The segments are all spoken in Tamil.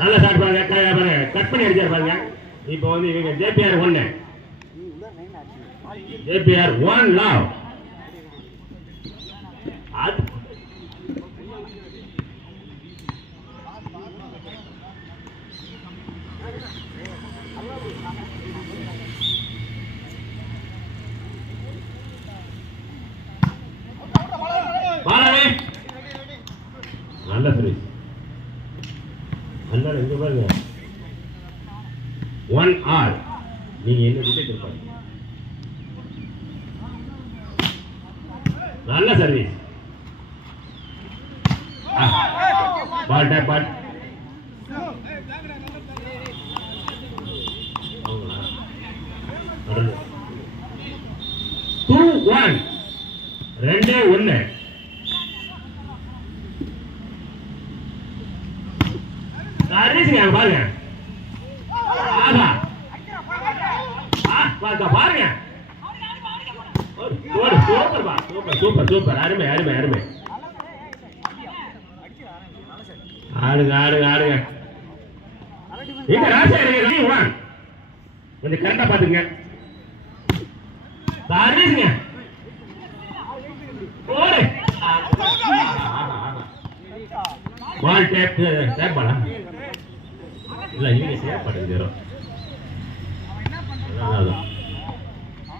நல்ல ஷாட் பாருங்க, கட் பண்ணி அடிச்சாரு பாருங்க. இப்போ வந்து இவங்க ஜேபிஆர் 1 ஜேபிஆர் 1 லவ் நல்ல சர்வீஸ். அண்ணா இங்க பாருங்க 1 ஆர் நீங்க என்ன விக்கெட் இருப்பாங்க. நல்ல சர்வீஸ். பால் டேப் பால் 2-1 2-1 சர்வீஸ்ங்க பாருங்க. ஆஹா பாருங்க சூப்பர் பா சூப்பர் சூப்பர் சூப்பர் அருமை அருமை அருமை. ஆடுங்க ஆடுங்க ஆடுங்க. எங்க ராஜா இருங்க கொஞ்சம் கரெக்டா பாத்துங்க. சர்வீஸ்ங்க ஓடு பால் டேப் டேப் பாலா இல்ல இங்க டேப் பண்ணுங்க.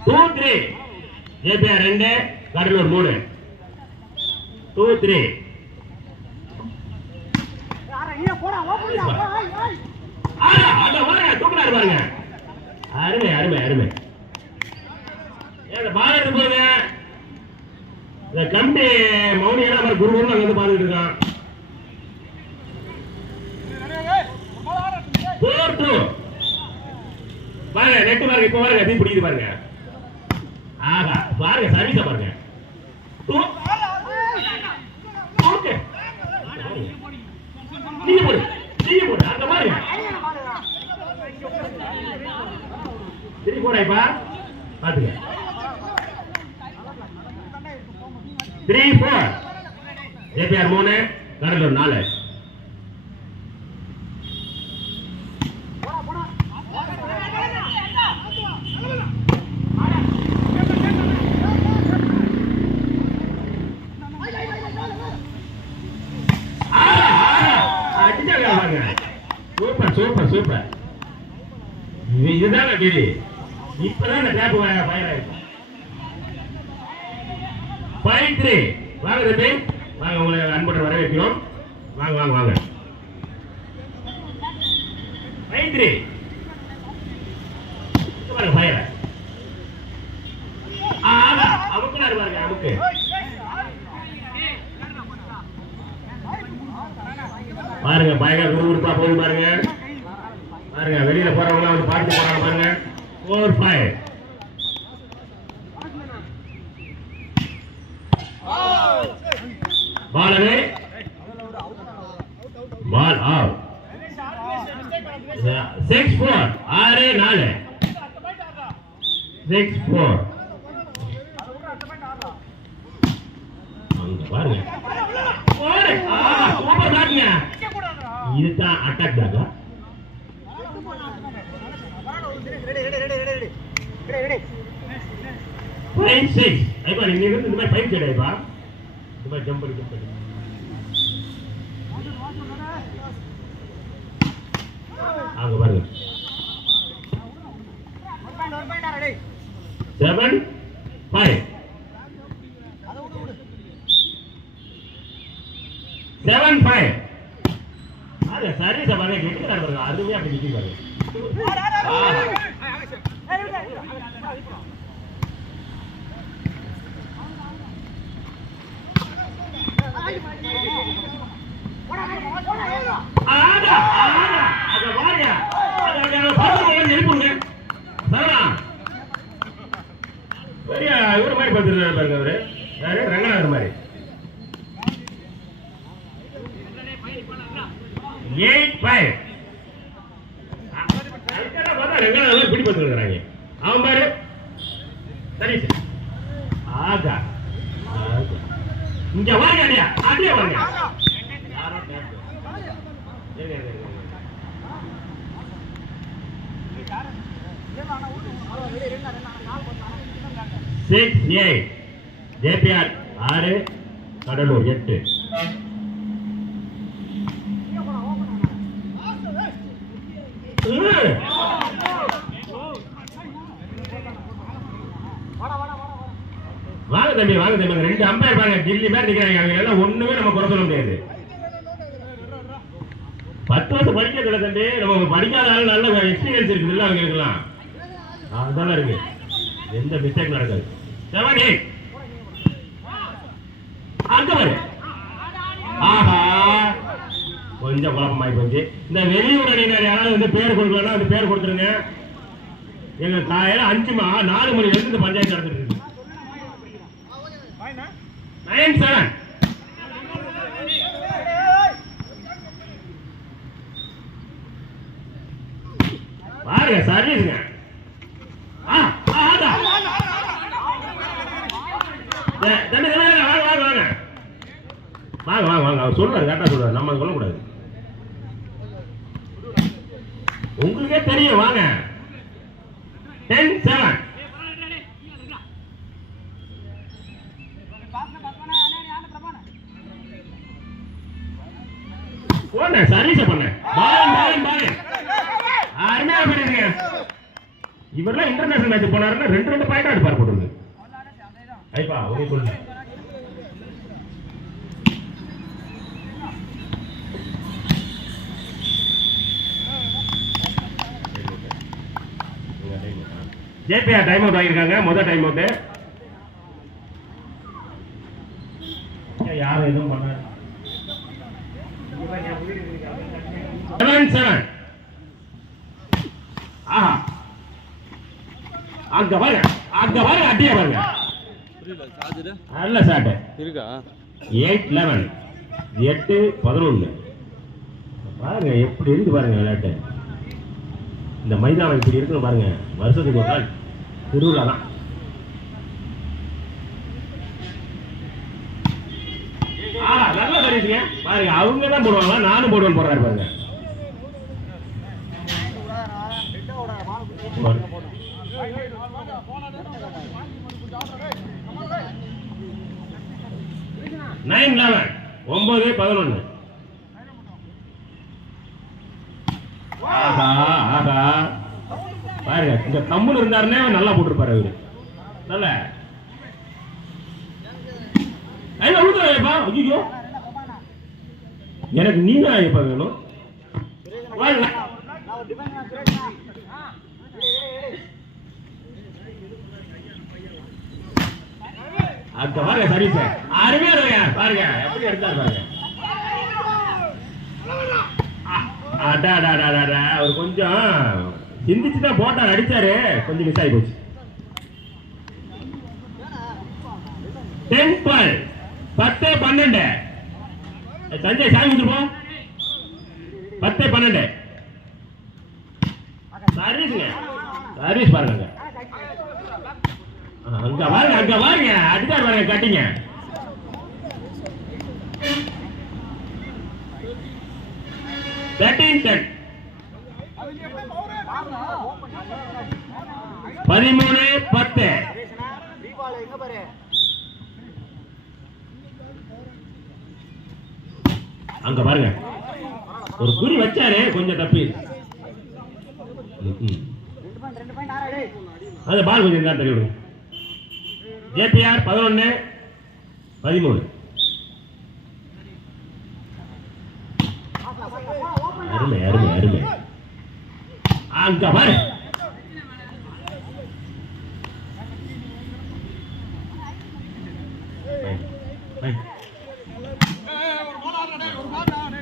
2-3 ஜேபிஆர் 2 கடலூர் 3 2-3 தூக்குறாரு பாருங்க. அருமை அருமை அருமை. பால் எடுத்து போருங்க. இந்த கம்பி மௌனியெல்லாம் குரு குரு அங்க வந்து பாத்துட்டு இருக்கான். 4-2 பாருங்க நெட் பாருங்க. இப்ப பாருங்க எப்படி பிடிக்குது பாருங்க. ஆஹா பாருங்க சர்வீஸ பாருங்க. ஓகே நீங்க போடு நீங்க போடு அங்க பாருங்க. சரி போடாய்ப்பா பாத்துங்க. 3-4 JPR 3 Cuddalore 4. Super super super. இதுதான் டிவி. இப்பதான் இந்த டேப் ஃபயர் ஆயிருக்கு. 5-3 வாங்க தம்பி வாங்க. உங்களை அன்புடன் வரவேற்கிறோம். வாங்க வாங்க வாங்க. 5-3 பாருங்க ஃபயர். அமுக்குனாரு பாருங்க அமுக்கு. பாருங்க பயங்கர குறுகுறுப்பா போகுது பாருங்க. பாருங்க வெளியில போறவங்க வந்து பார்த்து போறாங்க பாருங்க. 4-5 பாலவே பால் ஆவ். 6-4 6-4 6-4 பாருங்க. சூப்பர் ஷாட்ங்க. இதுதான் அட்டாக் தாங்க. 5-6 ஐப்பா நீங்க இந்த மாதிரி பைப் கேடைப்பா. இந்த மாதிரி ஜம்ப் பண்ணி அங்க பாருங்க. 7-5 7-5 அது சரி சபாங்க கேட்கிறாரு பாருங்க. அருமையா அப்படி நிக்கி பாருங்க. ஆடா ஆடா அத வாங்க. அத பாத்து எழுப்புங்க. சரவணா பெரிய இவர மாதிரி பாத்துறாரு பாருங்க. அவரு யாரு ரங்கநாதர் மாதிரி. 8-5 ரங்கநாதர் பிடி பார்த்துருக்காங்க. அவன் பாரு சரி சரி. ஆகா இங்க வாங்க. அப்படியே வாங்க. 6-8. ஜேபிஆர் 6, கடலூர் 8. வாங்க தம்பி, வாங்க தம்பி. 2 அம்பையர் பாருங்க, டில்லி பேர் நிக்கிறாங்க. அவங்க எல்லாம் ஒண்ணுமே நம்ம குறை சொல்ல முடியாது. 10 வருஷம் படிக்கிறதுல தம்பி, நம்ம படிக்காத ஆள் நல்ல எக்ஸ்பீரியன்ஸ் இருக்குதுல்ல அவங்களுக்குலாம். அதெல்லாம் இருக்கு, எந்த மிஸ்டேக் நடக்காது. 7-8. அங்க பாரு. ஆஹா, கொஞ்சம் குழப்பமாயி போச்சு. இந்த வெளியூர் அணியினர் யாராவது வந்து பேர் கொடுக்கலன்னா அந்த பேர் கொடுத்துருங்க. எங்க காலையில 4 மணி வரைக்கும் இந்த பஞ்சாயத்து நடந்துட்டு இருக்கு. 9-7. பாருங்க சர்வீஸ்ங்க. வாங்க வாங்க வாங்க, அவர் சொல்றாரு, கரெக்டா சொல்றாரு, நம்ம சொல்லக்கூடாது. உங்களுக்கே தெரியும். வாங்க. 10-7. போன சர்வீஸ் பண்ண அருமையா பண்ணிருங்க. இவரெல்லாம் இன்டர்நேஷனல் மேட்ச் போனாருன்னா 2 பாயிண்ட் எடுப்பார் போட்டுருக்கு. ஐப்பா ஒரே சொல்லு. ஜேபிஆர் டைம் அவுட் ஆகியிருக்காங்க. முதல் டைம் அவுட். யாரும் எதுவும் பண்ண 7-7. ஆஹா, அங்க பாருங்க, அங்க பாருங்க, அட்டியா பாருங்க. நல்ல ஷாட் இருக்கா. 8-11. 8-11. பாருங்க எப்படி இருக்கு பாருங்க விளையாட்டு. இந்த மைதானம் இப்படி இருக்குன்னு பாருங்க. வருஷத்துக்கு ஒரு நாள் திருவிழா தான். நல்லா பண்ணிருக்கீங்க பாருங்க. அவங்க தான் போடுவாங்க, நானும் போடுவேன் போடுறாரு பாருங்க. நைன் 9-11. பாருங்க, இந்த தம்முன்னு இருந்தாருன்னே நல்லா போட்டிருப்பாரு அவரு. நல்ல ஐயோ, எனக்கு நீங்க இப்ப வேணும். அந்த பாருங்க சர்வீஸ் அருமையா இருக்க பாருங்க, எப்படி எடுத்தாரு பாருங்க. அவர் கொஞ்சம் சிந்திச்சுதான் போட்டார், அடிச்சாரு, கொஞ்சம் மிஸ் ஆகி போச்சு. 10-12. 10-12. சஞ்சய் சாமி வந்துருப்போம். 10-12. சர்வீஸ்ங்க, சர்வீஸ் பாருங்க. அங்க பாருங்க, அங்க பாருங்க, அடிச்சார் பாருங்க, கட்டிங்க. $13-10. 13-10. அங்க பாருங்க, ஒரு குறி வச்சாரு, கொஞ்சம் தப்பி. அந்த பால் கொஞ்சம் தான் தெரியும். ஜேபிஆர் 11-13. அருமை அருமை அருமை. அங்க பாரு,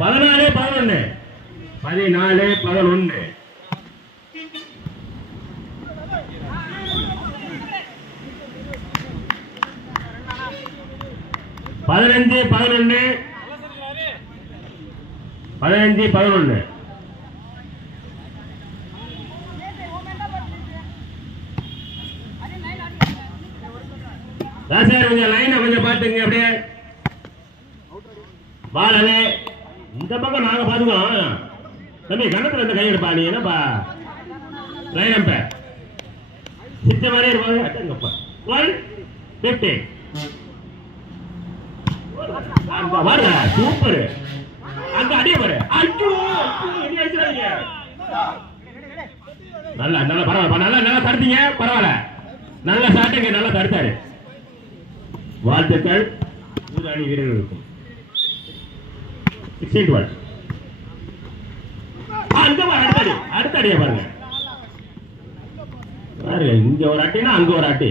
பதினாலு 11. 14-11. பதினஞ்சு 11. 15-11. சார் கொஞ்சம் லைனை கொஞ்சம் பார்த்துங்க. அப்படியே பாலவே இந்த பக்கம் நாங்க பாத்துக்கோம். தம்பி கணத்துல இருந்து கை எடுப்பா. நீ என்னப்பா லைன் அம்ப சிச்ச மாதிரி இருப்பாங்க. அட்டங்கப்பா 150. அங்க பாருங்க சூப்பர். அங்க அடிய பாரு. ஐயோ என்ன ஆச்சுங்க? நல்லா நல்லா பரவாயில்ல. நல்லா தடுத்தீங்க பரவாயில்ல. நல்ல ஷாட்டுங்க. நல்லா தடுத்தாரு. வாழ்த்துக்கள் இரு அணி வீரர்களுக்கும். 16-12. அங்க பாரு அடுத்த அடியை பாருங்க. பாருங்க இங்க ஒரு அட்டினா அங்க ஒரு அட்டி.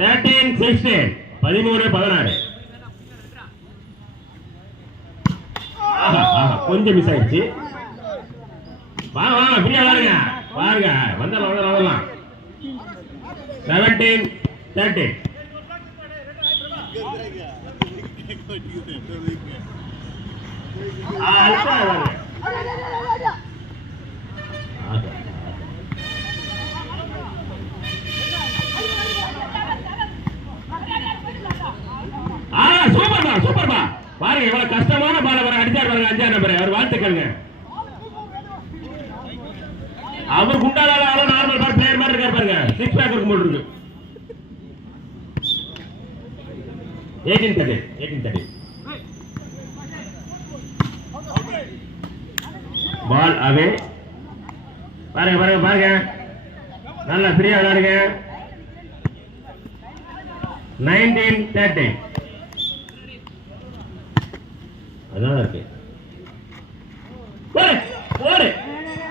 13-16. 13-16. கொஞ்சம் மிஸ் ஆயிடுச்சு. வாங்க ஃப்ரீயா பாருங்க வந்துடலாம். 17-13. சூப்பர்பா பாருங்க இவ்வளவு கஷ்டமான பால வர அடிச்சார் பாருங்க. 5ஆம் நம்பர் அவர் வாழ்த்துக்கள்ங்க. அவர் குண்டால நார்மல் பார் பிளேயர் மாதிரி இருக்காரு பாருங்க. 6 பேக் இருக்கும் போல இருக்கு. 18-13. பால் அவே. பாருங்க நல்லா ஃப்ரீயா விளையாடுங்க. 19-13. அதான் இருக்கு.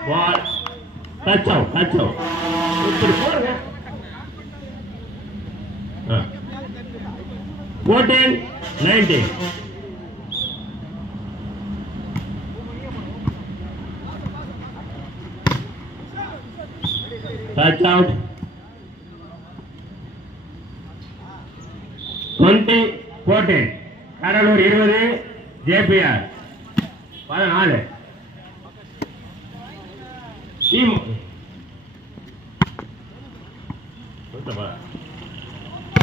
Ball touch out. இப்படி போடுங்க. 14-19. touch out. 20-14. Cuddalore 20, JPR 14. Team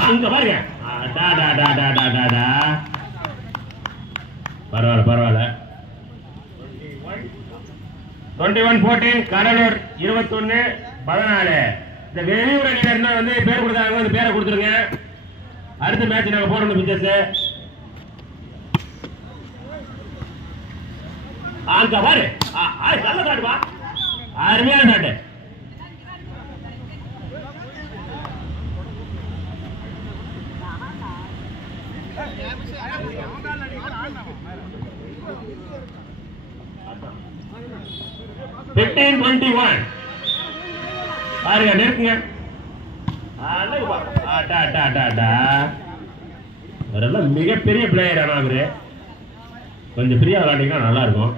அங்க பாருங்க. பரவாயில்ல. 21-14. கடலூர் 21-14. இந்த வெளியூர் அணியினர் வந்து பேர் கொடுத்தாங்க. அந்த பேரை கொடுத்துருங்க. அடுத்த மேட்ச் நாங்க போறோம் பிச்சர்ஸ். அங்க பாரு. நல்ல சாட்டுப்பா. அருமையான சாட்டு. பாருங்க நெருக்குங்க. மிகப்பெரிய பிளேயர். ஆனா அவரு கொஞ்சம் ஃப்ரீயா விளையாண்டீங்கன்னா நல்லா இருக்கும்.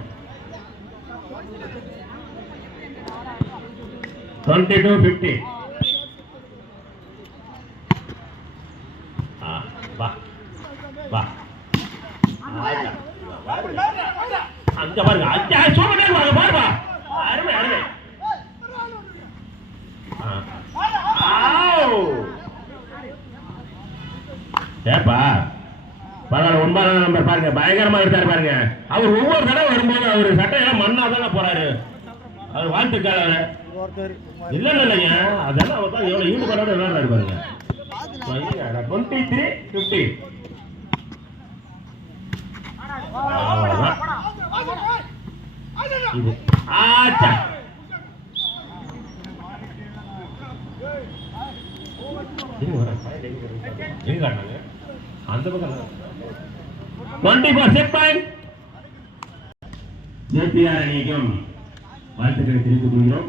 22-15. வா அங்க பாருங்க. பாருப்பா அருமை. ஏப்பா பரவாயில்ல. 9ஆம் நம்பர் பாருங்க பயங்கரமா எடுத்தாரு பாருங்க. அவர் ஒவ்வொரு தடவை வரும்போது அவரு சட்டையெல்லாம் மண்ணாதானே போறாரு. அவர் வாழ்த்துக்காக இல்லைங்க. அதெல்லாம் அவர் தான் எவ்வளவு ஈடுபாடோட விளையாடுறாரு பாருங்க. 23-15. இது ஆச்சா அந்த பக்கம் 24 செட் பாயிண்ட். JPR அணிக்கும் வாழ்த்துக்களை தெரிவித்துக் கொள்கிறோம்.